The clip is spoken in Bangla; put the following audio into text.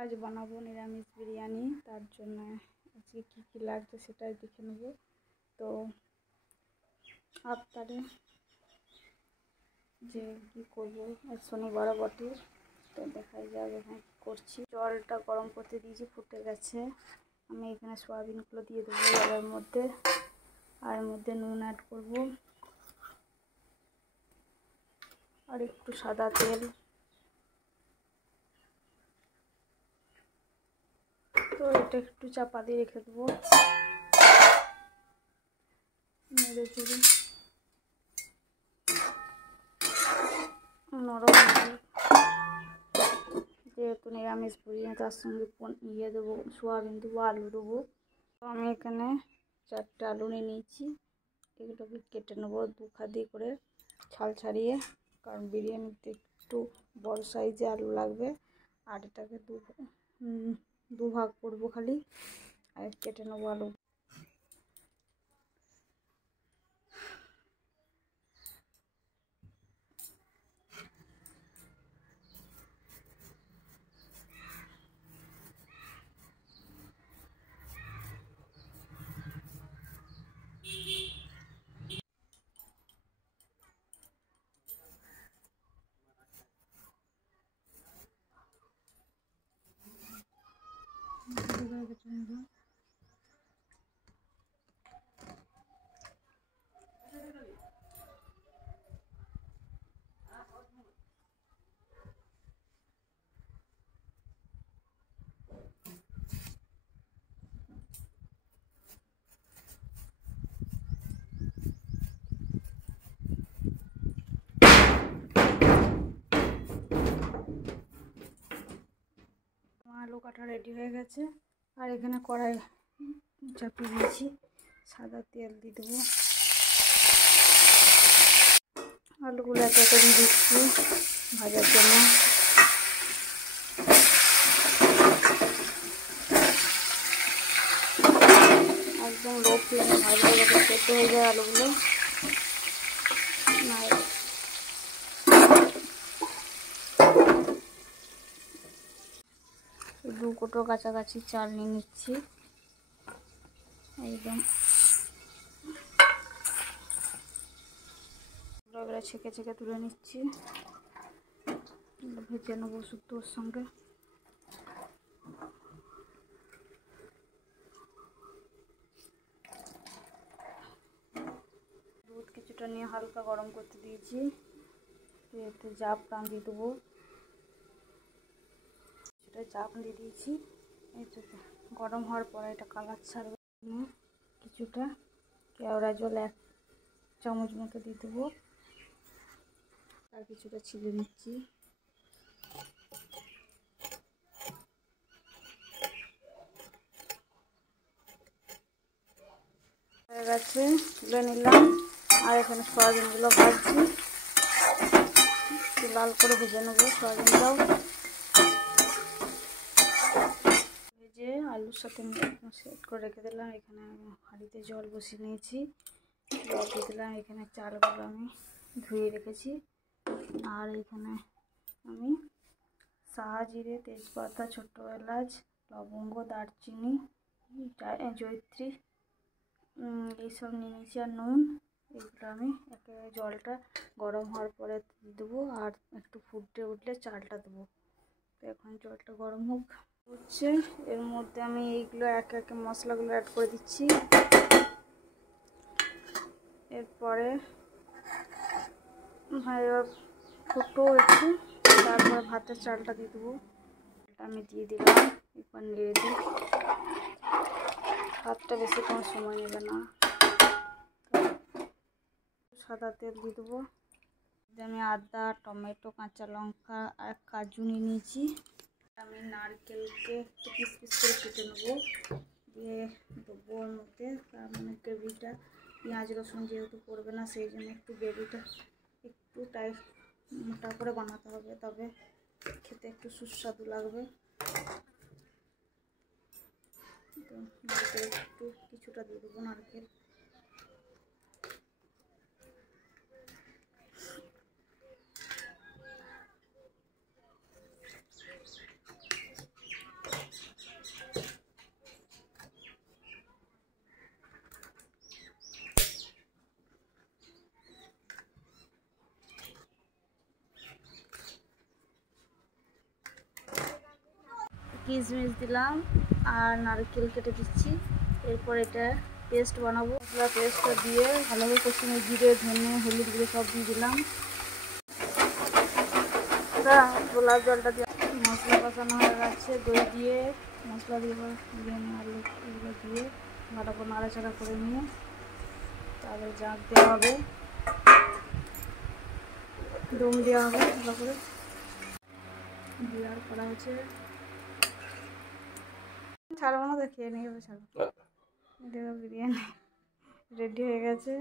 আজ বানাবো নিরামিষ বিরিয়ানি। তার জন্য আজকে কী কী লাগছে সেটাই দেখে নেব। তো আপনারে যে কী করবো, শনিবার বটে, তো দেখাই যাবে এখানে কী করছি। জলটা গরম করতে দিয়েছি, ফুটে গেছে। আমি এখানে সয়াবিনগুলো দিয়ে দেবো জলের মধ্যে, আর এর মধ্যে নুন অ্যাড করব আর একটু সাদা তেল। তো এটা একটু চাপা দিয়ে রেখে দেবো, নেড়ে চেড়ে নরম হবে। যেহেতু নিরামিষ বিরিয়ানি, তার সঙ্গে দেবো সোয়াবিন দেবো, আলু দেবো। তো আমি এখানে 4টে আলু নিয়ে নিয়েছি। এগুলোকে কেটে নেবো দুখা দিয়ে করে, ছাল ছাড়িয়ে, কারণ বিরিয়ানিতে একটু বড় সাইজে আলু লাগবে। আর এটাকে দুভাগ করবো খালি, আর কেটে নেবো আলু। আলু কাটা রেডি হয়ে গেছে। আর এখানে কড়াই চাপিয়ে দিয়েছি, সাদা তেল দিয়ে দেবো। আলুগুলো একে একে দিয়ে দিচ্ছি ভাজার জন্য। একদম লো ফ্লেমে ভাজলে যাতে সেদ্ধ হয়ে যায় আলুগুলো। দু কোটো কাছাকাছি চাল নিয়ে নিচ্ছি, একদম এবারে ছেঁকে ছেঁকে তুলে নিচ্ছি। ভেজে নেবো শুক্তোর সঙ্গে। দুধ কিছুটা নিয়ে হালকা গরম করতে দিয়েছি, একটু জাফরান দিয়ে দেবো। সেটা জাফরান দিয়ে দিয়েছি। একটু গরম হওয়ার পরে এটা কালার ছাড়বে। কিছুটা কেওড়া জল 1 চামচ মতো দিয়ে দেবো, আর কিছুটা ছিলে নিচ্ছি। হয়ে গেছে, তুলে নিলাম। আর এখানে সয়াবিনগুলো ভাজছি, একটু লাল করে ভেজে নেবো সয়াবিনটাও। ভেজে আলুর সাথে সেট করে রেখে দিলাম। এখানে হাঁড়িতে জল বসিয়ে নিয়েছি, জল দিয়ে দিলাম। এখানে চালগুলো আমি ধুয়ে রেখেছি। আর এখানে আমি সাহাজিরে, তেজপাতা, ছোট এলাচ, লবঙ্গ, দারচিনি, জয়িত্রী এইসব নিয়ে নিয়েছি, আর নুন। এগুলো আমি জলটা গরম হওয়ার পরে দেবো, আর একটু ফুটে উঠলে চালটা দেবো। তো এখন জলটা গরম হোক হচ্ছে, এর মধ্যে আমি এইগুলো একে একে মশলাগুলো অ্যাড করে দিচ্ছি। এরপরে এবার ফুটো একটু, তারপরে ভাতের চালটা দিয়ে দেবো। আমি দিয়ে দিলাম, এবার নেড়ে দিই। ভাতটা বেশিক্ষণ সময় নেবে না। সাদা তেল দিয়ে দেবো। আমি আদা, টমেটো, কাঁচা লঙ্কা আর কাজু নিয়ে নিয়েছি। আমি নারকেলকে একটু পিস পিস করে কেটে নেবো, দিয়ে দেবো ওর মধ্যে। তার মানে গ্রেভিটা, পেঁয়াজ রসুন যেহেতু পড়বে না, সেই জন্য একটু গ্রেভিটা একটু মোটা করে বানাতে হবে, তবে খেতে একটু সুস্বাদু লাগবে। তো নারকেল একটু কিছুটা দিয়ে দেবো, নারকেল। কিশমিশ দিলাম আর নারকেল কেটে দিচ্ছি। এরপর এটা পেস্ট বানাবো। মশলা পেস্টটা দিয়ে ভালোভাবে কষিয়ে জিরে ধনে হলুদ গুঁড়ো সব দিয়ে দিলাম। গোলাপ জলটা দিয়ে মশলা কষানো হয়ে গেছে। দই দিয়ে মশলা দিয়ে বিরিয়ানি আলু এগুলো দিয়ে ভালো করে নাড়াচাড়া করে নিয়ে তারপরে জাঁক দেওয়া হবে, দম দেওয়া হবে ভালো করে। বিয়ার করা হয়েছে, ছাড়বো না তো খেয়ে নিয়ে ছাড়বো। বিরিয়ানি রেডি হয়ে গেছে।